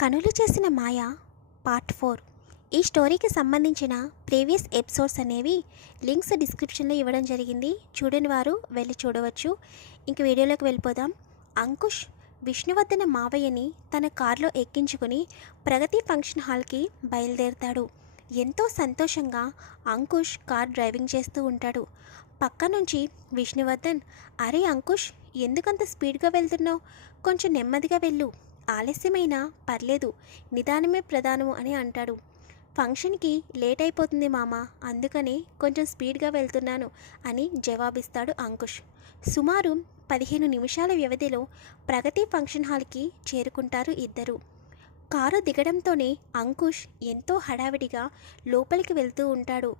కనులు చేసిన మాయ part four. ఈ స్టోరీకి సంబంధించిన ప్రీవియస్ ఎపిసోడ్స్ అనేవి లింక్స్ డిస్క్రిప్షన్లో ఇవ్వడం జరిగింది. చూడని వారు వెళ్ళి చూడవచ్చు. ఇంక వీడియోలోకి వెళ్ళిపోదాం. అంకుష్ విష్ణువర్ధన మావయ్యని తన కారులో ఎక్కించుకుని ప్రగతి ఫంక్షన్ హాల్కి బయలుదేరుతాడు. ఎంతో సంతోషంగా అంకుష్ కార్ డ్రైవింగ్ చేస్తూ ఉంటాడు. పక్క నుంచి విష్ణువర్ధన్ అరే అంకుష్ ఎందుకంత స్పీడ్గా వెళ్తున్నావు? కొంచెం నెమ్మదిగా వెళ్ళు. ఆలస్యమైనా పర్లేదు నిదానమే ప్రధానము అని అంటాడు. ఫంక్షన్కి లేట్ అయిపోతుంది మామ అందుకని కొంచెం స్పీడ్గా వెళ్తున్నాను అని జవాబిస్తాడు అంకుష్. సుమారు పదిహేను నిమిషాల వ్యవధిలో ప్రగతి ఫంక్షన్ హాల్కి చేరుకుంటారు ఇద్దరు. కారు దిగడంతోనే అంకుష్ ఎంతో హడావిడిగా లోపలికి వెళ్తూ ఉంటాడు.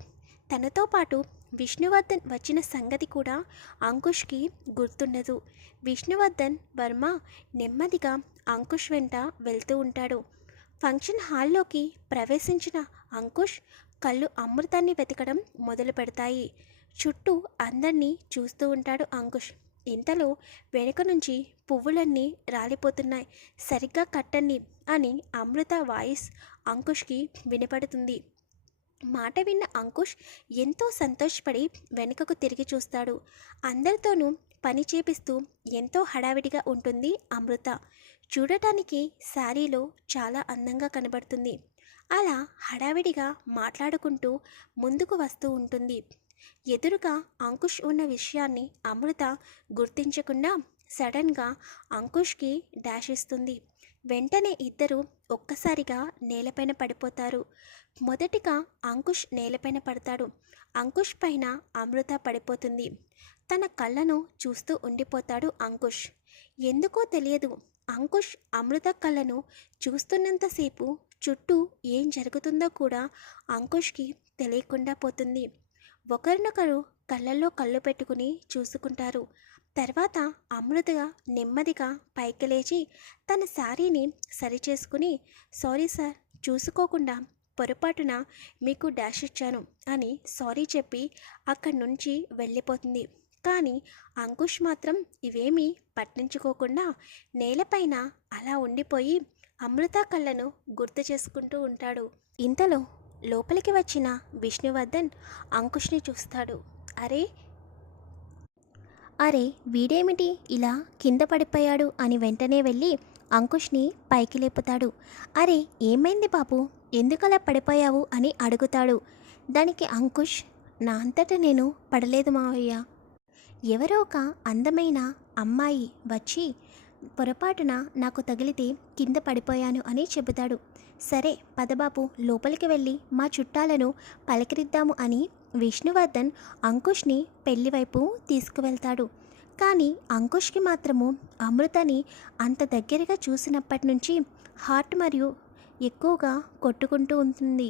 తనతో పాటు విష్ణువర్ధన్ వచ్చిన సంగతి కూడా అంకుష్కి గుర్తుండదు విష్ణువర్ధన్ వర్మ నెమ్మదిగా అంకుష్ వెంట వెళ్తూ ఉంటాడు. ఫంక్షన్ హాల్లోకి ప్రవేశించిన అంకుష్ కళ్ళు అమృతాన్ని వెతకడం మొదలు పెడతాయి. చుట్టూ అందరినీ చూస్తూ ఉంటాడు అంకుష్. ఇంతలో వెనుక నుంచి పువ్వులన్నీ రాలిపోతున్నాయి. సరిగ్గా కట్టండి అని అమృత వాయిస్ అంకుష్కి వినపడుతుంది. మాట విన్న అంకుష్ ఎంతో సంతోషపడి వెనుకకు తిరిగి చూస్తాడు. అందరితోనూ పని చేపిస్తూ ఎంతో హడావిడిగా ఉంటుంది అమృత. చూడటానికి శారీలో చాలా అందంగా కనబడుతుంది. అలా హడావిడిగా మాట్లాడుకుంటూ ముందుకు వస్తూ ఉంటుంది. ఎదురుగా అంకుష్ ఉన్న విషయాన్ని అమృత గుర్తించకుండా సడన్గా అంకుష్కి డాష్ ఇస్తుంది. వెంటనే ఇద్దరు ఒక్కసారిగా నేలపైన పడిపోతారు. మొదటిగా అంకుష్ నేలపైన పడతాడు. అంకుష్ పైన అమృత పడిపోతుంది. తన కళ్ళను చూస్తూ ఉండిపోతాడు అంకుష్. ఎందుకో తెలియదు. అంకుష్ అమృత కళ్ళను చూస్తున్నంతసేపు చుట్టూ ఏం జరుగుతుందో కూడా అంకుష్కి తెలియకుండా పోతుంది. ఒకరినొకరు కళ్ళల్లో కళ్ళు పెట్టుకుని చూసుకుంటారు. తర్వాత అమృతగా నెమ్మదిగా పైకి లేచి తన శారీని సరిచేసుకుని సారీ సార్ చూసుకోకుండా పొరపాటున మీకు డాష్ ఇచ్చాను అని సారీ చెప్పి అక్కడి నుంచి వెళ్ళిపోతుంది. కానీ అంకుష్ మాత్రం ఇవేమీ పట్టించుకోకుండా నేలపైన అలా ఉండిపోయి అమృత కళ్ళను గుర్తు చేసుకుంటూ ఉంటాడు. ఇంతలో లోపలికి వచ్చిన విష్ణువర్ధన్ అంకుష్ని చూస్తాడు. అరే! అరే! వీడేమిటి ఇలా కింద పడిపోయాడు అని వెంటనే వెళ్ళి అంకుష్ని పైకి లేపుతాడు. అరే! ఏమైంది బాబు? ఎందుకలా పడిపోయావు అని అడుగుతాడు. దానికి అంకుష్ నా అంతటా నేను పడలేదు మావయ్య. ఎవరో ఒక అందమైన అమ్మాయి వచ్చి పొరపాటున నాకు తగిలితే కింద పడిపోయాను అని చెబుతాడు. సరే పదబాబు లోపలికి వెళ్ళి మా చుట్టాలను పలకరిద్దాము అని విష్ణువర్ధన్ అంకుష్ని పెళ్ళివైపు తీసుకువెళ్తాడు. కానీ అంకుష్కి మాత్రము అమృతని అంత దగ్గరగా చూసినప్పటి నుంచి హార్ట్ మరియు ఎక్కువగా కొట్టుకుంటూ ఉంటుంది.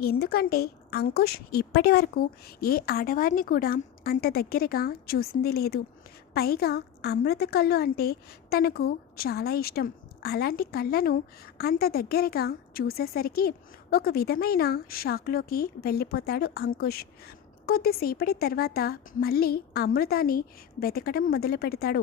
ఎందుకంటే అంకుష్ ఇప్పటి వరకు ఏ ఆడవారిని కూడా అంత దగ్గరగా చూసింది లేదు. పైగా అమృత కళ్ళు అంటే తనకు చాలా ఇష్టం. అలాంటి కళ్ళను అంత దగ్గరగా చూసేసరికి ఒక విధమైన షాక్లోకి వెళ్ళిపోతాడు అంకుష్. కొద్దిసేపటి తర్వాత మళ్ళీ అమృతాన్ని వెతకడం మొదలు పెడతాడు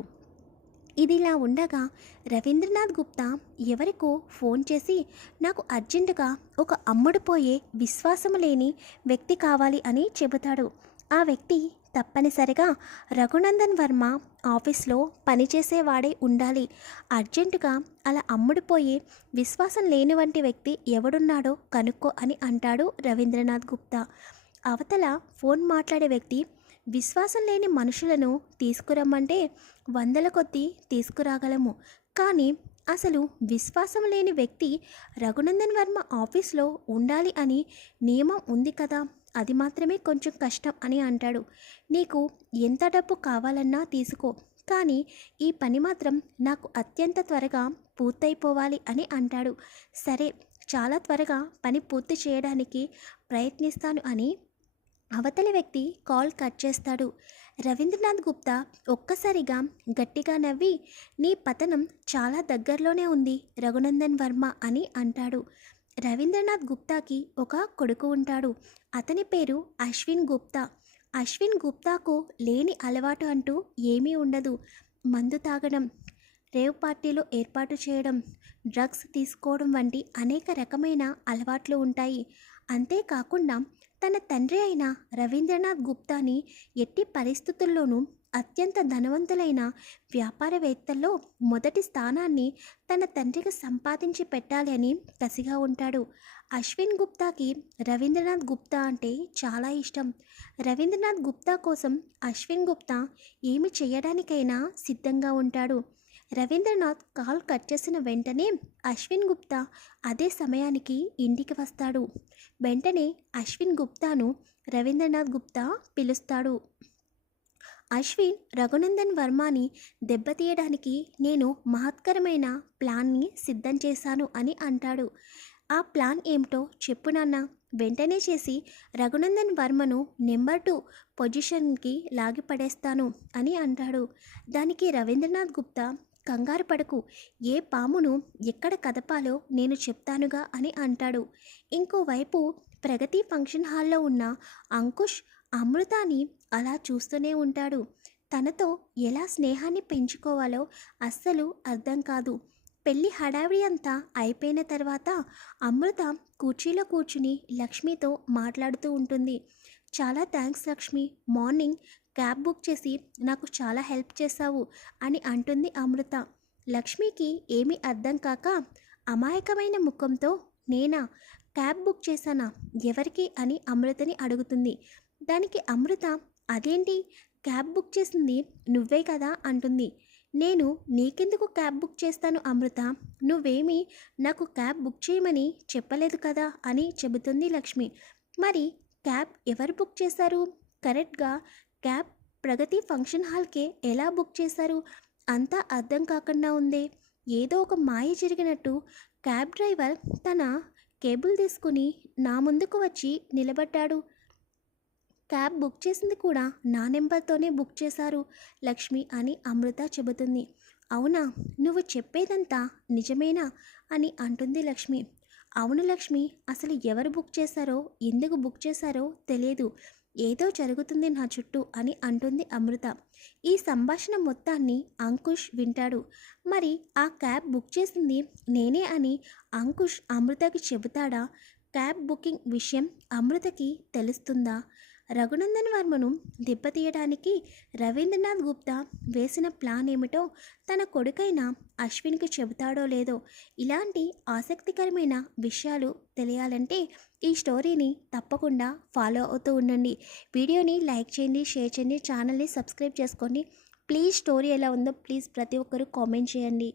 ఇదిలా ఉండగా రవీంద్రనాథ్ గుప్తా ఎవరికో ఫోన్ చేసి నాకు అర్జెంటుగా ఒక అమ్ముడుపోయే విశ్వాసము లేని వ్యక్తి కావాలి అని చెబుతాడు. ఆ వ్యక్తి తప్పనిసరిగా రఘునందన్ వర్మ ఆఫీస్లో పనిచేసేవాడే ఉండాలి. అర్జెంటుగా అలా అమ్ముడుపోయే విశ్వాసం లేని వంటి వ్యక్తి ఎవడున్నాడో కనుక్కో అని అంటాడు రవీంద్రనాథ్ గుప్తా. అవతల ఫోన్ మాట్లాడే వ్యక్తి విశ్వాసం లేని మనుషులను తీసుకురమ్మంటే వందల కొద్దీ తీసుకురాగలము. కానీ అసలు విశ్వాసం లేని వ్యక్తి రఘునందన్ వర్మ ఆఫీస్లో ఉండాలి అని నియమం ఉంది కదా. అది మాత్రమే కొంచెం కష్టం అని అంటాడు. నీకు ఎంత డబ్బు కావాలన్నా తీసుకో కానీ ఈ పని మాత్రం నాకు అత్యంత త్వరగా పూర్తయిపోవాలి అని అంటాడు. సరే చాలా త్వరగా పని పూర్తి చేయడానికి ప్రయత్నిస్తాను అని అవతలి వ్యక్తి కాల్ కట్ చేస్తాడు. రవీంద్రనాథ్ గుప్తా ఒక్కసారిగా గట్టిగా నవ్వి నీ పతనం చాలా దగ్గరలోనే ఉంది రఘునందన్ వర్మ అని అంటాడు. రవీంద్రనాథ్ గుప్తాకి ఒక కొడుకు ఉంటాడు. అతని పేరు అశ్విన్ గుప్తా. అశ్విన్ గుప్తాకు లేని అలవాటు అంటూ ఏమీ ఉండదు. మందు తాగడం రేవ్ పార్టీలు ఏర్పాటు చేయడం డ్రగ్స్ తీసుకోవడం వంటి అనేక రకమైన అలవాట్లు ఉంటాయి. అంతేకాకుండా తన తండ్రి అయిన రవీంద్రనాథ్ గుప్తాని ఎట్టి పరిస్థితుల్లోనూ అత్యంత ధనవంతులైన వ్యాపారవేత్తల్లో మొదటి స్థానాన్ని తన తండ్రికి సంపాదించి పెట్టాలి అని కసిగా ఉంటాడు. అశ్విన్ గుప్తాకి రవీంద్రనాథ్ గుప్తా అంటే చాలా ఇష్టం. రవీంద్రనాథ్ గుప్తా కోసం అశ్విన్ గుప్తా ఏమి చేయడానికైనా సిద్ధంగా ఉంటాడు. రవీంద్రనాథ్ కాల్ కట్ చేసిన వెంటనే అశ్విన్ గుప్తా అదే సమయానికి ఇంటికి వస్తాడు. వెంటనే అశ్విన్ గుప్తాను రవీంద్రనాథ్ గుప్తా పిలుస్తాడు. అశ్విన్ రఘునందన్ వర్మని దెబ్బతీయడానికి నేను మహత్కరమైన ప్లాన్ని సిద్ధం చేశాను అని అంటాడు. ఆ ప్లాన్ ఏమిటో చెప్పు నాన్న. వెంటనే చేసి రఘునందన్ వర్మను నెంబర్ టూ పొజిషన్కి లాగి పడేస్తాను అని అంటాడు. దానికి రవీంద్రనాథ్ గుప్తా కంగారు పడకు. ఏ పామును ఎక్కడ కదపాలో నేను చెప్తానుగా అని అంటాడు. ఇంకోవైపు ప్రగతి ఫంక్షన్ హాల్లో ఉన్న అంకుష్ అమృతాని అలా చూస్తూనే ఉంటాడు. తనతో ఎలా స్నేహాన్ని పెంచుకోవాలో అస్సలు అర్థం కాదు. పెళ్ళి హడావిడి అంతా అయిపోయిన తర్వాత అమృత కుర్చీలో కూర్చుని లక్ష్మితో మాట్లాడుతూ ఉంటుంది. చాలా thanks Lakshmi. Morning cab book చేసి నాకు చాలా హెల్ప్ చేశావు అని అంటుంది అమృత. లక్ష్మికి ఏమీ అర్థం కాక అమాయకమైన ముఖంతో నేనా? క్యాబ్ బుక్ చేశానా? ఎవరికి అని అమృతని అడుగుతుంది. దానికి అమృత అదేంటి? క్యాబ్ బుక్ చేసింది నువ్వే కదా? అంటుంది. నేను నీకెందుకు క్యాబ్ బుక్ చేస్తాను అమృత? నువ్వేమీ నాకు క్యాబ్ బుక్ చేయమని చెప్పలేదు కదా? అని చెబుతుంది లక్ష్మి. మరి క్యాబ్ ఎవరు బుక్ చేశారు? కరెక్ట్గా క్యాబ్ ప్రగతి ఫంక్షన్ హాల్కే ఎలా బుక్ చేశారు? అంతా అర్థం కాకుండా ఉందే. ఏదో ఒక మాయ జరిగినట్టు క్యాబ్ డ్రైవర్ తన కేబుల్ తీసుకుని నా ముందుకు వచ్చి నిలబడ్డాడు. క్యాబ్ బుక్ చేసింది కూడా. నా నెంబర్తోనే బుక్ చేశారు లక్ష్మి అని అమృత చెబుతుంది. అవునా? నువ్వు చెప్పేదంతా నిజమేనా? అని అంటుంది లక్ష్మి. అవును లక్ష్మి అసలు ఎవరు బుక్ చేశారో ఎందుకు బుక్ చేశారో తెలియదు. ఏదో జరుగుతుంది నా చుట్టూ అని అంటుంది అమృత. ఈ సంభాషణ మొత్తాన్ని అంకుష్ వింటాడు. మరి ఆ క్యాబ్ బుక్ చేసింది నేనే అని అంకుష్ అమృతకి చెబుతాడా? క్యాబ్ బుకింగ్ విషయం అమృతకి తెలుస్తుందా? రఘునందన్ వర్మను దెబ్బతీయడానికి రవీంద్రనాథ్ గుప్తా వేసిన ప్లాన్ ఏమిటో తన కొడుకైన అశ్విన్కి చెబుతాడో లేదో ఇలాంటి ఆసక్తికరమైన విషయాలు తెలియాలంటే ఈ స్టోరీని తప్పకుండా ఫాలో అవుతూ ఉండండి. వీడియోని లైక్ చేయండి షేర్ చేయండి ఛానల్ని సబ్స్క్రైబ్ చేసుకోండి ప్లీజ్ స్టోరీ ఎలా ఉందో ప్లీజ్ ప్రతి ఒక్కరూ కామెంట్ చేయండి.